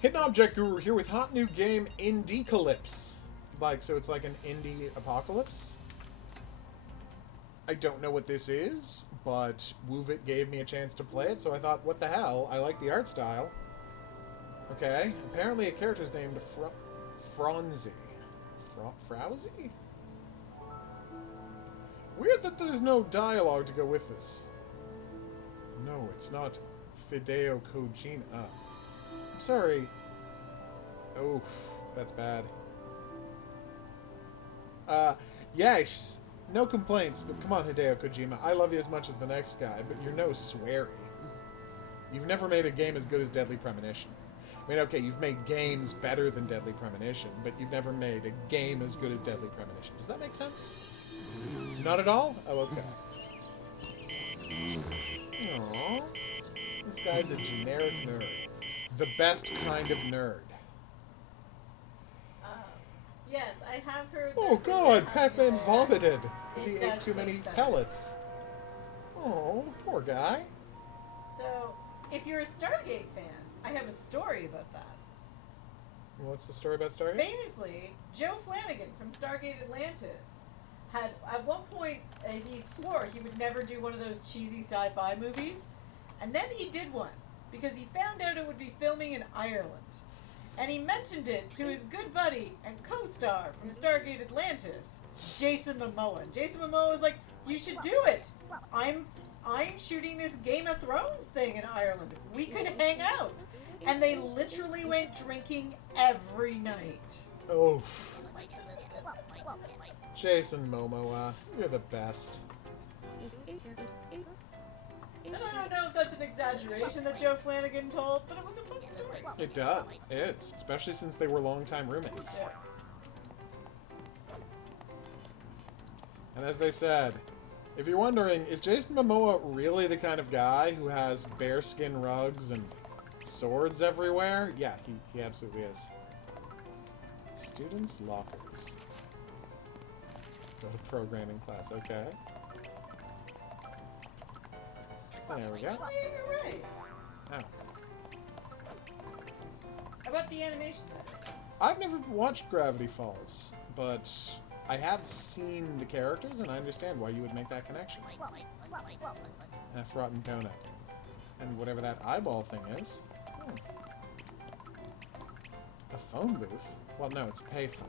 Hidden Object Guru here with hot new game Indiecalypse. So it's like an indie apocalypse. I don't know what this is, but WoovIt gave me a chance to play it, so I thought, what the hell? I like the art style. Okay, apparently a character's named Franzi. Frowsy? Weird that there's no dialogue to go with this. No, it's not Fideo Kojima. I'm sorry. Oh, that's bad. Yes, no complaints, but come on, Hideo Kojima. I love you as much as the next guy, but you're no sweary. You've never made a game as good as Deadly Premonition. I mean, okay, you've made games better than Deadly Premonition, but you've never made a game as good as Deadly Premonition. Does that make sense? Not at all? Oh, okay. Aww. This guy's a generic nerd. The best kind of nerd. Yes, I have heard. Oh god, Pac-Man vomited because he ate too many pellets. Oh, poor guy. So, if you're a Stargate fan, I have a story about that. What's the story about Stargate? Famously, Joe Flanagan from Stargate Atlantis had, at one point, he swore he would never do one of those cheesy sci-fi movies, and then he did one because he found out it would be filming in Ireland. And he mentioned it to his good buddy and co-star from Stargate Atlantis, Jason Momoa. And Jason Momoa was like, "You should do it. I'm shooting this Game of Thrones thing in Ireland. We could hang out." And they literally went drinking every night. Oh. Jason Momoa, you're the best. And I don't know if that's an exaggeration that Joe Flanagan told, but it was a fun story. It does. It is. Especially since they were longtime roommates. Yeah. And as they said, if you're wondering, is Jason Momoa really the kind of guy who has bearskin rugs and swords everywhere? Yeah, he absolutely is. Students' lockers. Go to programming class, okay. There we go. Oh, yeah, you're right. Oh. How about the animation then? I've never watched Gravity Falls, but I have seen the characters, and I understand why you would make that connection. Rotten donut. And whatever that eyeball thing is. A phone booth? Well, no, it's a payphone.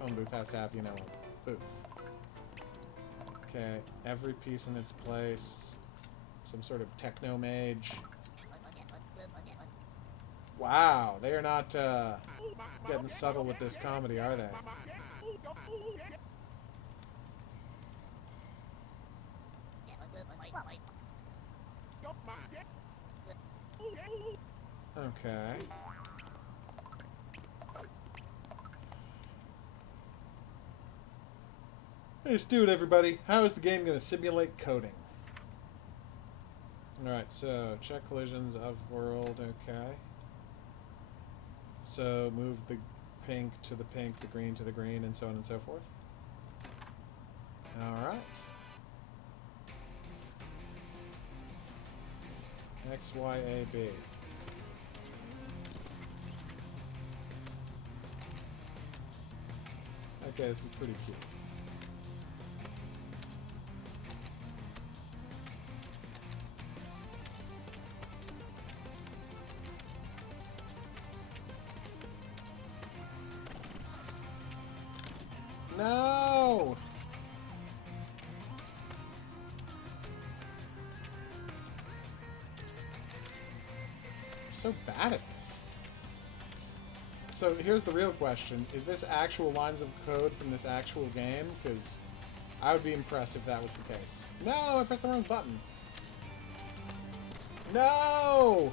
Phone booth has to have, you know, a booth. Okay, every piece in its place. Some sort of techno mage. Wow, they are not getting subtle with this comedy, are they? Okay. Let's do it, everybody. How is the game going to simulate coding? Alright, so check collisions of world, okay. So move the pink to the pink, the green to the green, and so on and so forth. Alright. X, Y, A, B. Okay, this is pretty cute. No! I'm so bad at this. So here's the real question. Is this actual lines of code from this actual game? Because I would be impressed if that was the case. No! I pressed the wrong button. No!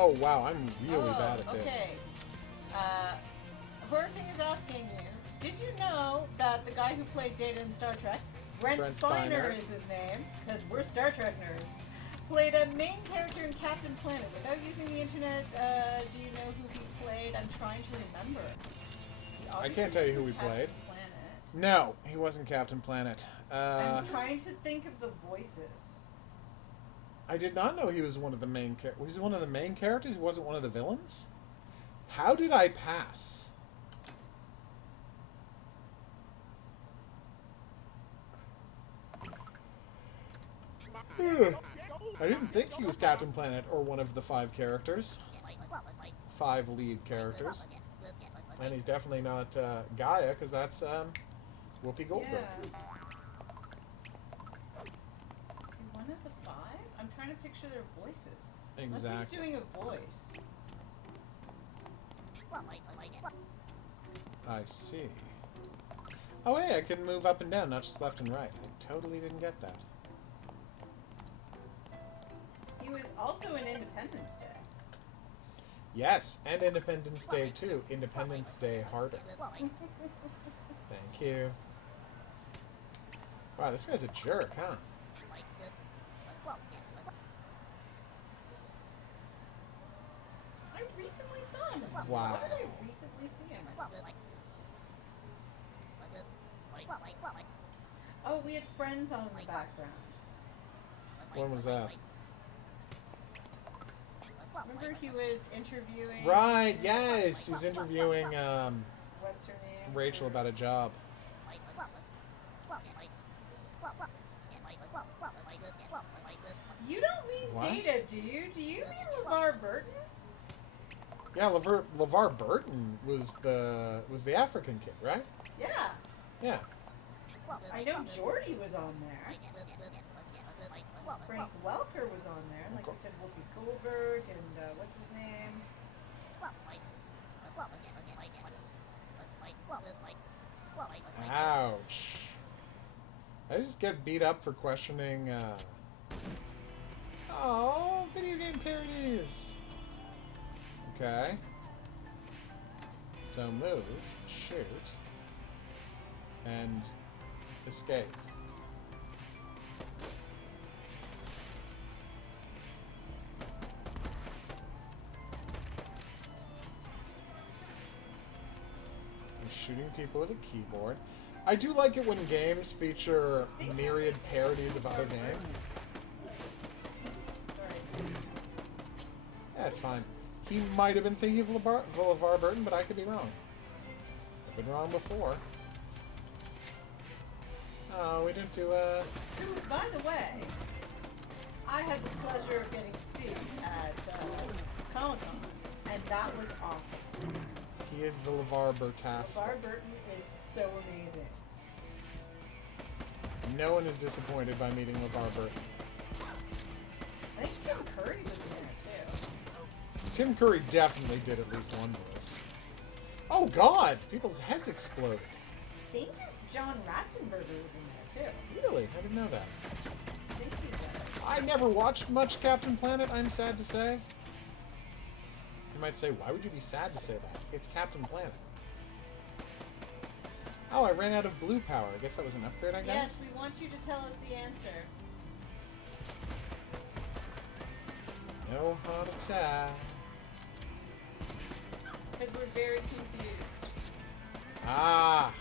Oh wow, I'm really bad at this. Okay. Horror King is asking you, did you know that the guy who played Data in Star Trek, Brent Spiner is his name, because we're Star Trek nerds, played a main character in Captain Planet. Without using the internet, do you know who he played? I'm trying to remember. I can't tell you who he played. No, he wasn't Captain Planet. I'm trying to think of the voices. I did not know he was one of the main characters. Was he one of the main characters? He wasn't one of the villains? How did I pass? I didn't think he was Captain Planet or one of the 5 characters. 5 lead characters. And he's definitely not Gaia, because that's Whoopi Goldberg. Yeah. Is he one of the 5? I'm trying to picture their voices. Exactly. Unless he's doing a voice. I see. Oh, hey, I can move up and down, not just left and right. I totally didn't get that. He was also in Independence Day. Yes, and Independence Day too. Independence Day harder. Thank you. Wow, this guy's a jerk, huh? I recently saw him. Wow. Where did I recently see him? Oh, we had Friends on in the background. When was that? Remember he was interviewing... Right, yes! He's interviewing What's her name? Rachel about a job. You don't mean What? Data, do you? Do you mean LeVar Burton? Yeah, LeVar Burton was the African kid, right? Yeah. Yeah. I know Jordy was on there. Frank Welker was on there. And like we said, Whoopi Goldberg and what's his name? Ouch. I just get beat up for questioning, Oh, video game parodies! Okay. So move, shoot, and escape. I'm shooting people with a keyboard. I do like it when games feature myriad parodies of other games. Sorry. That's fine. He might have been thinking of LeVar Burton, but I could be wrong. I've been wrong before. Oh, we didn't do Who, by the way, I had the pleasure of getting to see at Comic-Con, and that was awesome. He is the LeVar Burtastic. LeVar Burton is so amazing. No one is disappointed by meeting LeVar Burton. I think Tim Curry was in there too. Tim Curry definitely did at least one voice. Oh God! People's heads exploded. I think John Ratzenberger was in there too. Really? I didn't know that. I think he was. I never watched much Captain Planet, I'm sad to say. You might say, why would you be sad to say that? It's Captain Planet. Oh, I ran out of blue power. I guess that was an upgrade I got? Yes, we want you to tell us the answer. No heart attack. Because we're very confused. Ah!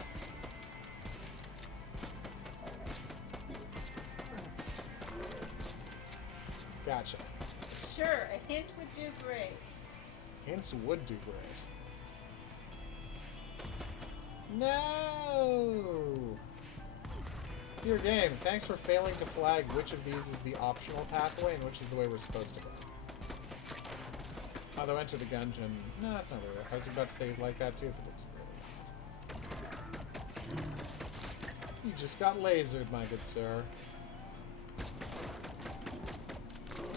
Gotcha. Sure, a hint would do great. Hints would do great. No! Dear game, thanks for failing to flag which of these is the optional pathway and which is the way we're supposed to go. Although enter the gungeon. No, that's not really. I was about to say he's like that too, but it's really not. You just got lasered, my good sir.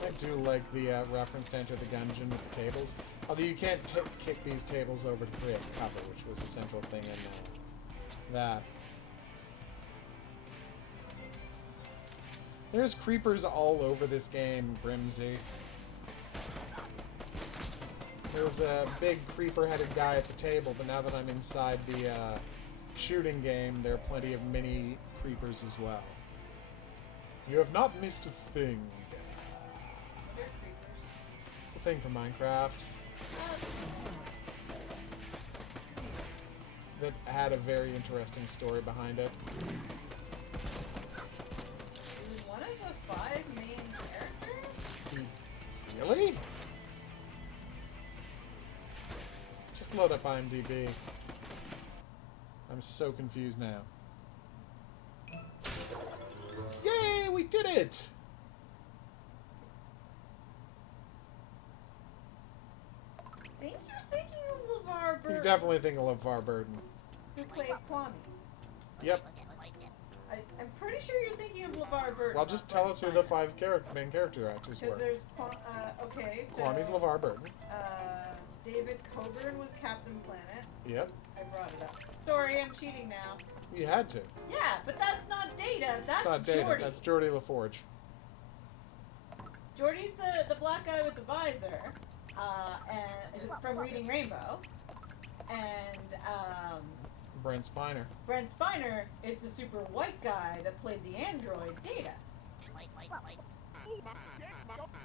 I do like the reference to enter the gungeon with the tables. Although you can't kick these tables over to create cover, which was a central thing in that. There's creepers all over this game, Grimsy. There's a big creeper-headed guy at the table, but now that I'm inside the shooting game, there are plenty of mini creepers as well. You have not missed a thing. They're creepers. It's a thing from Minecraft that had a very interesting story behind it. It was one of the 5 main characters? Really? Just load up IMDb. I'm so confused now. Yay, we did it! I think you're thinking of LeVar Burton. He's definitely thinking of LeVar Burton. Who played Kwame. Yep. I'm pretty sure you're thinking of LeVar Burton. Well, just tell us who the 5 main character actors Because were. there's, okay, so... Kwame's LeVar Burton. David Coburn was Captain Planet. Yep. I brought it up. Sorry, I'm cheating now. You had to. Yeah, but that's not Data. That's It's not Data. Geordi. That's Geordi LaForge. Geordi's the black guy with the visor, and from Reading Rainbow, and Brent Spiner. Brent Spiner is the super white guy that played the android Data.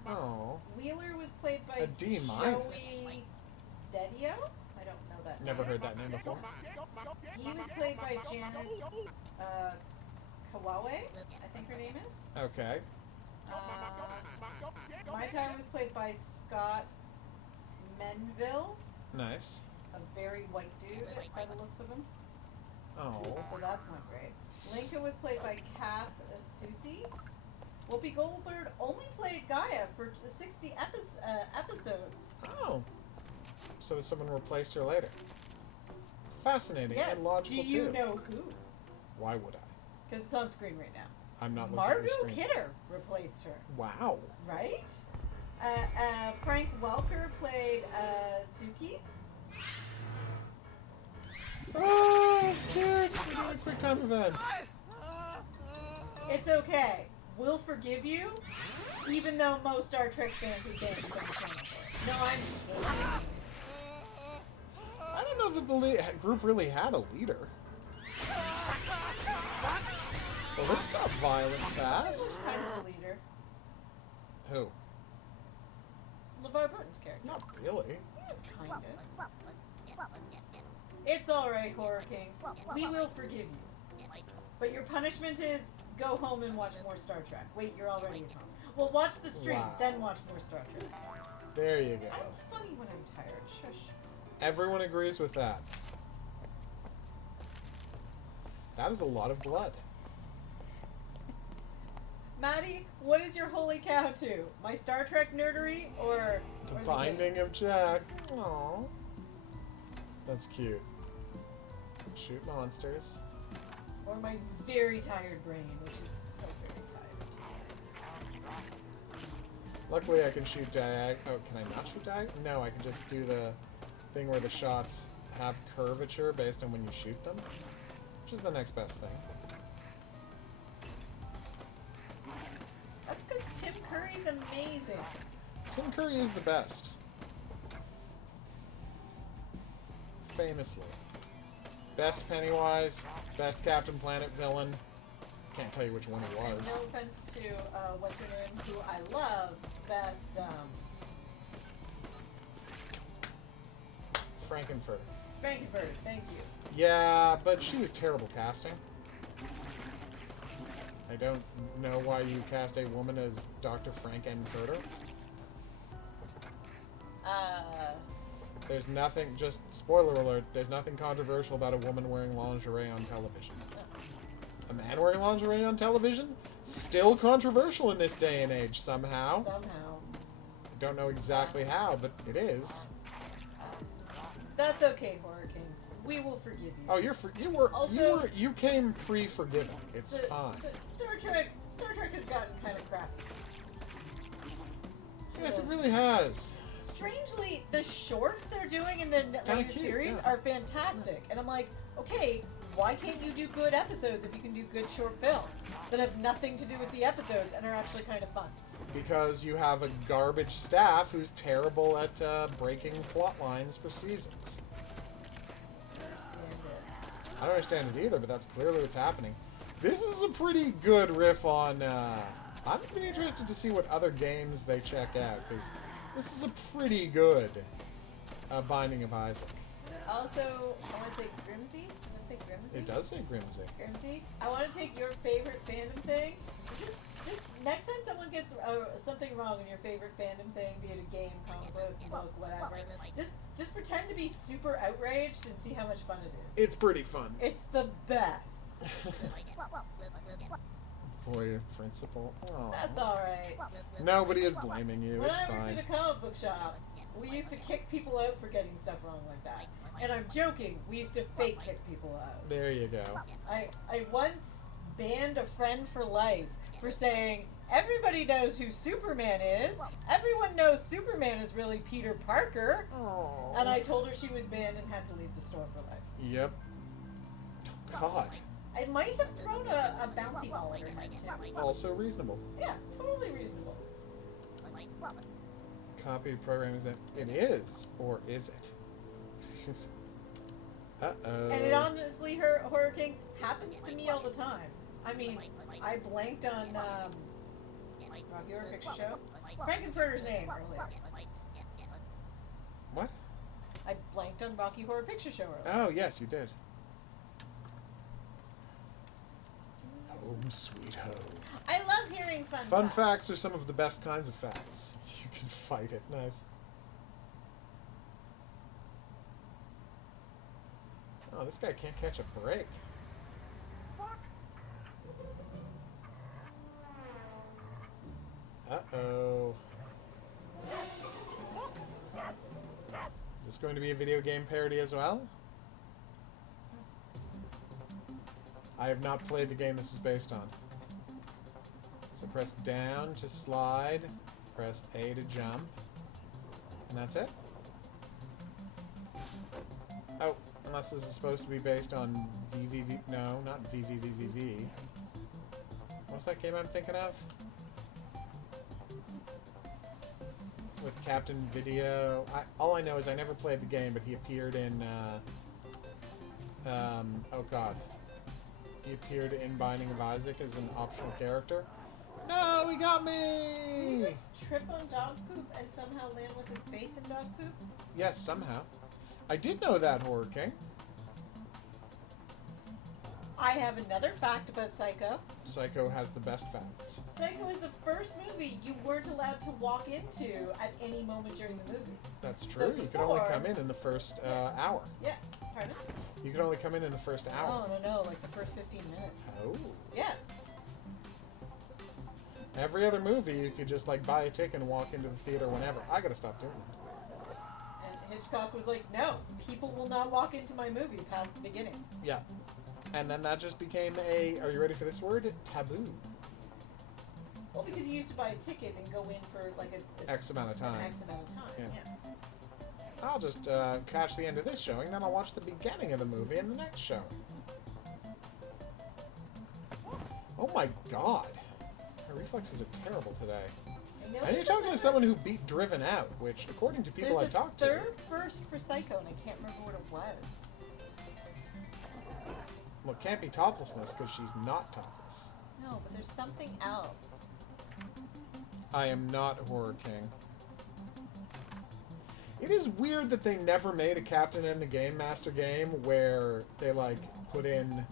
Oh. Wheeler was played by A D-. Joey Dedio. I don't know that. Never name. heard that name before. He was played by Janice Kawawe, I think her name is. Okay. My Time was played by Scott Menville, Nice. a very white dude by the looks of him. Oh. So that's not great. Linka was played by Kath Susi. Whoopi Goldberg only played Gaia for 60 episodes. Oh. So someone replaced her later. Fascinating Yes. and logical Do you too. know who? Why would I? Because it's on screen right now. I'm not looking at Margot the screen. Kidder replaced her. Wow. Right? Frank Welker played Suki. Oh, it's cute. We're doing a quick time event. It's okay. We'll forgive you, even though most Star Trek fans would ban you from the channel for it. No, I'm kidding. I don't know that the group really had a leader. Well, this got violent fast. Kind of the leader. Who? LeVar Burton's character. Not really. He was kind of. It's alright, Horror King. We will forgive you. But your punishment is go home and watch more Star Trek. Wait, you're already at home. Well, watch the stream, Wow. then watch more Star Trek. There you go. I'm funny when I'm tired. Shush. Everyone agrees with that. That is a lot of blood. Maddie, what is your holy cow to? My Star Trek nerdery or The or Binding of Jack. Aww. That's cute. Shoot monsters. or my very tired brain, which is so very tired. Luckily I can shoot diag. Oh, can I not shoot diag? No, I can just do the thing where the shots have curvature based on when you shoot them. Which is the next best thing. That's because Tim Curry's amazing. Tim Curry is the best. Famously. Best Pennywise, best Captain Planet villain. Can't tell you which one he was. No offense to what's her name, who I love, best Frankenfurter. Frankenfurter, thank you. Yeah, but she was terrible casting. I don't know why you cast a woman as Dr. Frankenfurter. There's nothing, just spoiler alert, there's nothing controversial about a woman wearing lingerie on television. A man wearing lingerie on television? Still controversial in this day and age, somehow. Somehow. I don't know exactly how, but it is. That's okay, Horror King. We will forgive you. Oh, you came pre-forgiving. It's fine. Star Trek has gotten kind of crappy. Yes, it really has. Strangely, the shorts they're doing in the latest cute, series yeah. are fantastic. And I'm like, okay, why can't you do good episodes if you can do good short films that have nothing to do with the episodes and are actually kind of fun? Because you have a garbage staff who's terrible at breaking plot lines for seasons. I don't understand it either, but that's clearly what's happening. This is a pretty good riff on... I'm pretty interested to see what other games they check out, because this is a pretty good Binding of Isaac. Also, I want to say Grimsey. Does it it say Grimsy? It does say Grimsy. Grimsy. I want to take your favorite fandom thing. Just next time someone gets something wrong in your favorite fandom thing, be it a game, comic book, whatever, just pretend to be super outraged and see how much fun it is. It's pretty fun. It's the best. For your principal. Aww. That's alright. Nobody is blaming you. When It's I worked fine. at a comic book shop, we used to kick people out for getting stuff wrong like that. And I'm joking, we used to fake kick people out. There you go. I once banned a friend for life for saying, everybody knows who Superman is. Everyone knows Superman is really Peter Parker. Aww. And I told her she was banned and had to leave the store for life. Yep. God. I might have thrown a bouncy ball at her head too. Also reasonable. Yeah, totally reasonable. Copy program is it? It is, or is it? Uh-oh. And it honestly, Horror King, happens to me all the time. I mean, I blanked on Rocky Horror Picture Show. Frankenfurter's name earlier. What? I blanked on Rocky Horror Picture Show earlier. Oh, yes, you did. Home sweet home. I love hearing fun Fun facts are some of the best kinds of facts. You can fight it. Nice. Oh, this guy can't catch a break. Fuck. Uh-oh. Is this going to be a video game parody as well? I have not played the game this is based on. So press down to slide, press A to jump, and that's it? Oh, unless this is supposed to be based on VVV... No, not VVVVV. What's that game I'm thinking of? With Captain Video... all I know is I never played the game, but he appeared in... oh god. He appeared in Binding of Isaac as an optional character. No, he got Did he me! just trip on dog poop and somehow land with his face in dog poop? Yes, somehow. I did know that, Horror King. I have another fact about Psycho. Psycho has the best facts. Psycho is the first movie you weren't allowed to walk into at any moment during the movie. That's true. You could only come in the first hour. Yeah, pardon? You could only come in the first hour. Oh, no, like the first 15 minutes. Oh. Yeah. Every other movie, you could just, like, buy a ticket and walk into the theater whenever. I gotta stop doing that. And Hitchcock was like, no, people will not walk into my movie past the beginning. Yeah. And then that just became a, are you ready for this word? Taboo. Well, because you used to buy a ticket and go in for, like, a X amount of time. X amount of time, Yeah. I'll just catch the end of this showing, then I'll watch the beginning of the movie in the next showing. Oh my god. My reflexes are terrible today. And you're talking to someone who beat Driven Out, which, according to people I've talked to... There's a third first for Psycho, and I can't remember what it was. Well, it can't be toplessness, because she's not topless. No, but there's something else. I am not Horror King. It is weird that they never made a Captain and the Game Master game where they, like, put in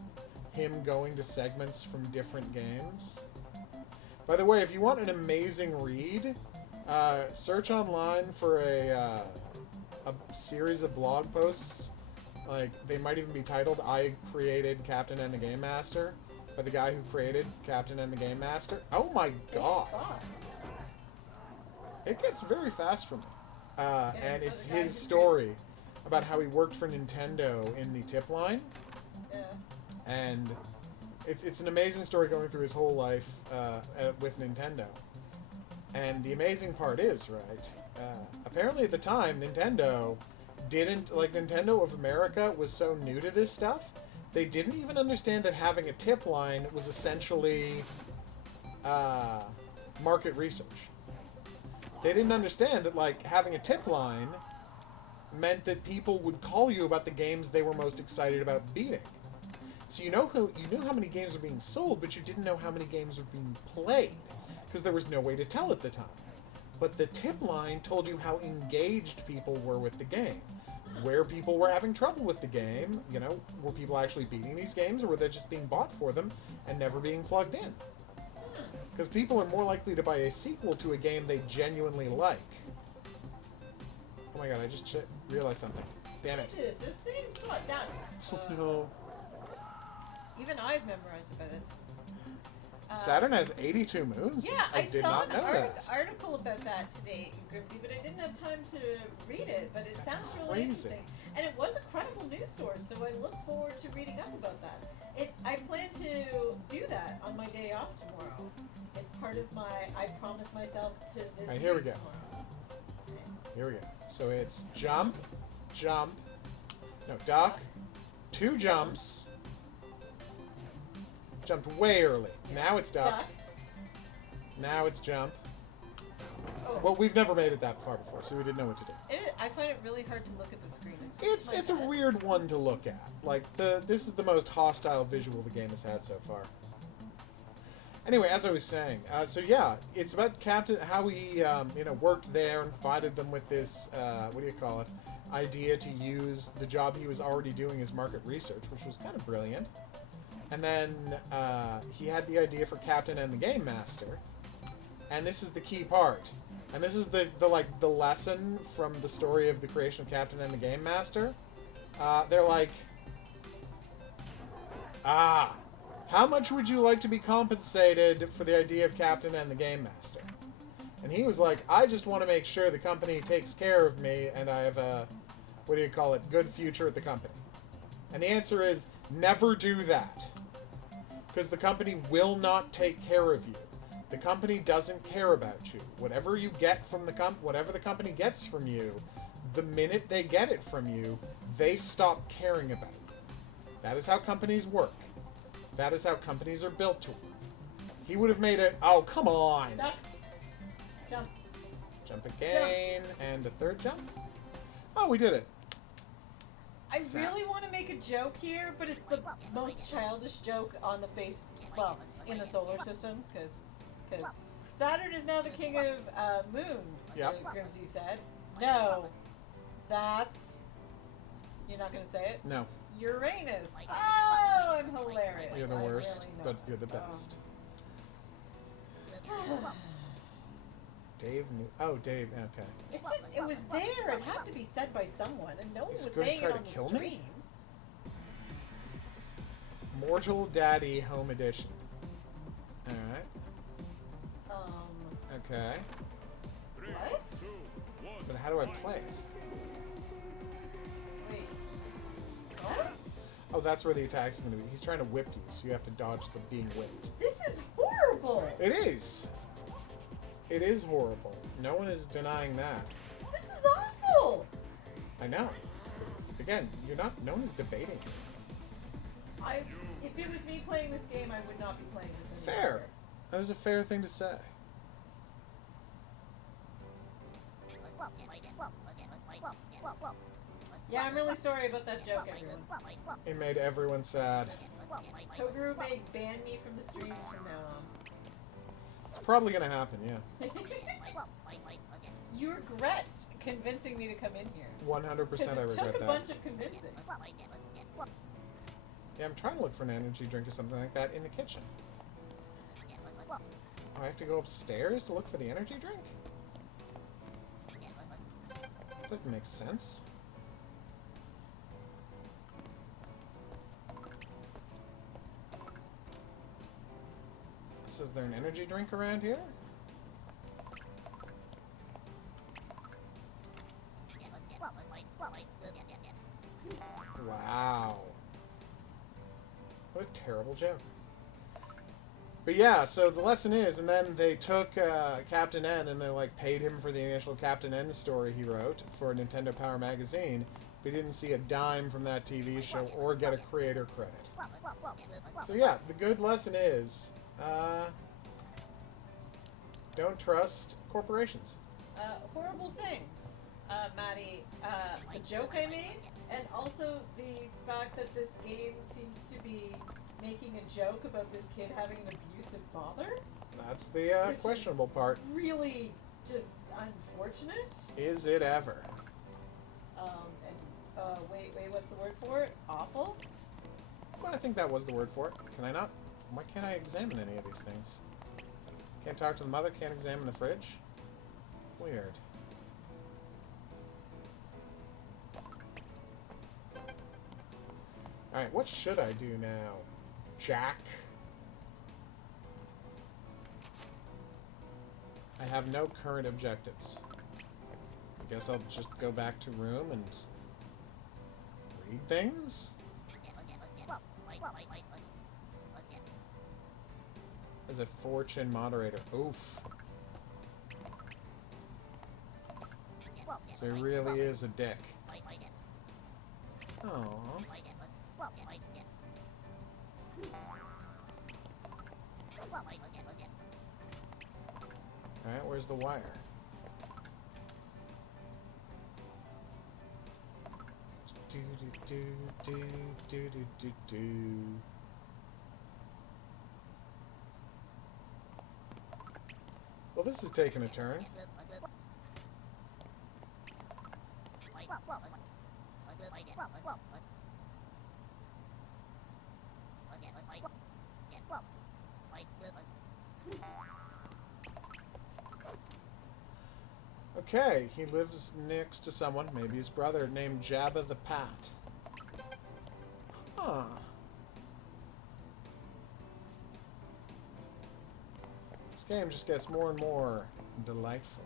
him going to segments from different games. By the way, if you want an amazing read, search online for a series of blog posts. Like, they might even be titled, I Created Captain and the Game Master, by the guy who created Captain and the Game Master. Oh my god! It gets very fast for me. And it's his story about how he worked for Nintendo in the tip line. Yeah. And it's an amazing story going through his whole life with Nintendo. And the amazing part is, right, apparently at the time, Nintendo didn't, like, Nintendo of America was so new to this stuff, they didn't even understand that having a tip line was essentially market research. They didn't understand that, like, having a tip line meant that people would call you about the games they were most excited about beating. So you knew how many games were being sold, but you didn't know how many games were being played, because there was no way to tell at the time. But the tip line told you how engaged people were with the game. where people were having trouble with the game. You know, were people actually beating these games, or were they just being bought for them and never being plugged in? Because people are more likely to buy a sequel to a game they genuinely like. Oh my god, I just realized something. Damn it. Jesus, this same spot down. No. Even I've memorized it by this. Saturn has 82 moons? Yeah, I did saw not an know that. article about that today, Grimsy, but I didn't have time to read it. But it That's sounds really crazy. interesting, and it was a credible news source. So I look forward to reading up about that. I plan to do that on my day off tomorrow. It's part of my. I promised myself to this. Alright, here we week go. Tomorrow. Here we go. So it's jump, jump, no, duck, 2 jumps, jumped way early. Now it's duck. Duck. Now it's jump. Oh. Well, we've never made it that far before, so we didn't know what to do. I find it really hard to look at the screen. It's a weird one to look at. Like this is the most hostile visual the game has had so far. Anyway, as I was saying, so yeah, it's about Captain how he worked there and provided them with this what do you call it, idea to use the job he was already doing as market research, which was kind of brilliant. And then he had the idea for Captain and the Game Master, and this is the key part. And this is the lesson from the story of the creation of Captain and the Game Master. They're like, how much would you like to be compensated for the idea of Captain and the Game Master? And he was like, I just want to make sure the company takes care of me and I have a, what do you call it, good future at the company. And the answer is, never do that. Because the company will not take care of you. The company doesn't care about you. Whatever you get from whatever the company gets from you, the minute they get it from you, they stop caring about you. That is how companies work. That is how companies are built to work. He would have made it. Oh, come on! Duck. Jump. Jump again, and a third jump. Oh, we did it. I really want to make a joke here, but it's the most childish joke on the face, well, in the solar system, because Saturn is now the king of moons, Yep. Grimsy said. No, that's... You're not going to say it? No, Uranus. Oh, I'm hilarious. you're the I worst, really know. but you're the best. Dave knew. Oh, Dave. Okay. It's just, it was there. It had to be said by someone, and no one He's was gonna saying try it to on the kill me? stream. Mortal Daddy Home Edition. All right. Okay. What? But how do I play it? Wait. What? Oh, that's where the attack's going to be. He's trying to whip you, so you have to dodge the being whipped. This is horrible. It is. It is horrible. No one is denying that. This is awful. I know. Again, no one is debating. If it was me playing this game, I would not be playing this anymore. Fair. That is a fair thing to say. Yeah, I'm really sorry about that joke, everyone. It made everyone sad. Koguru may ban me from the streams from now on. It's probably going to happen, yeah. You regret convincing me to come in here. 100% I Because it regret took a that. bunch of convincing. Yeah, I'm trying to look for an energy drink or something like that in the kitchen. Oh, I have to go upstairs to look for the energy drink? Doesn't make sense. So is there an energy drink around here? Wow. What a terrible joke. But yeah, so the lesson is, and then they took Captain N and they like paid him for the initial Captain N story he wrote for Nintendo Power Magazine. We didn't see a dime from that TV show or get a creator credit. So yeah, the good lesson is, don't trust corporations. Horrible things, Maddie. The joke I made, and also the fact that this game seems to be making a joke about this kid having an abusive father. That's the Which questionable part. Really just unfortunate. Is it ever? And Wait, what's the word for it? Awful? Well, I think that was the word for it. Can I not? Why can't I examine any of these things? Can't talk to the mother, can't examine the fridge? Weird. Alright, what should I do now? Jack? I have no current objectives. I guess I'll just go back to room and read things? As a fortune moderator. Oof. So he really is a dick. Aww. Alright, where's the wire? Do do do do do do do do. Well, this is taking a turn. Okay, he lives next to someone, maybe his brother, named Jabba the Pat. Huh. This game just gets more and more delightful.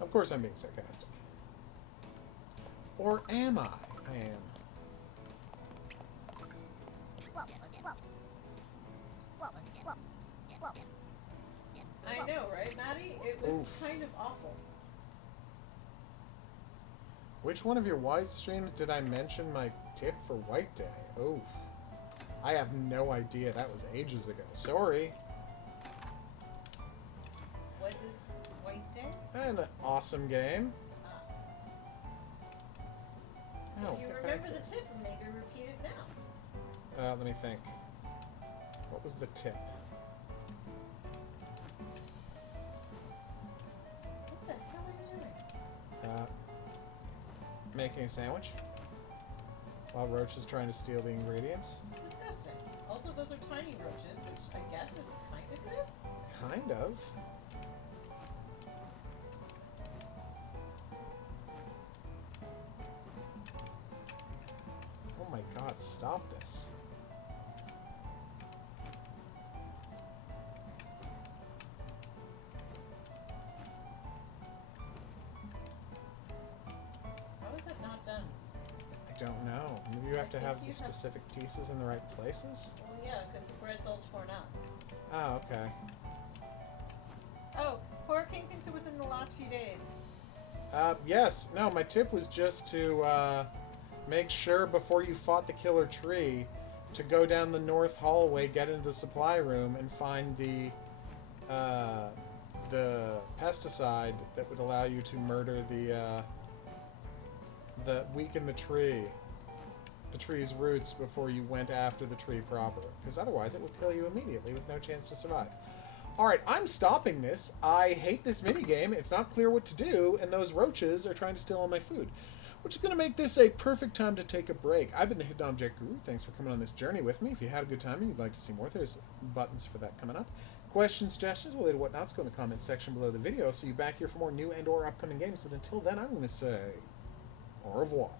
Of course I'm being sarcastic. Or am I? I am. I know, right, Maddie? It was Oof. kind of awful. Which one of your White streams did I mention my tip for White Day? Oh, I have no idea. That was ages ago. Sorry. What is White Day? An awesome game. Oh, If you get remember back the tip, maybe repeat it now. Let me think. What was the tip? What the hell are you doing? Making a sandwich while Roach is trying to steal the ingredients. It's disgusting. Also, those are tiny roaches, which I guess is kind of good. Kind of. Oh my god, stop this. How is it not done? I don't know. Maybe you have to I have think the you have- specific pieces in the right places? Well, yeah, because the bread's all torn up. Oh, okay. Oh, Horror King thinks it was in the last few days. Yes. No, my tip was just to make sure before you fought the killer tree to go down the north hallway, get into the supply room, and find the pesticide that would allow you to murder the weaken the tree's roots before you went after the tree proper. Because otherwise it will kill you immediately with no chance to survive. Alright, I'm stopping this. I hate this minigame. It's not clear what to do, and those roaches are trying to steal all my food. Which is going to make this a perfect time to take a break. I've been the Hidden Object Guru. Thanks for coming on this journey with me. If you had a good time and you'd like to see more, there's buttons for that coming up. Questions, suggestions, related whatnots, go in the comments section below the video. I'll see you back here for more new and or upcoming games. But until then, I'm going to say au revoir.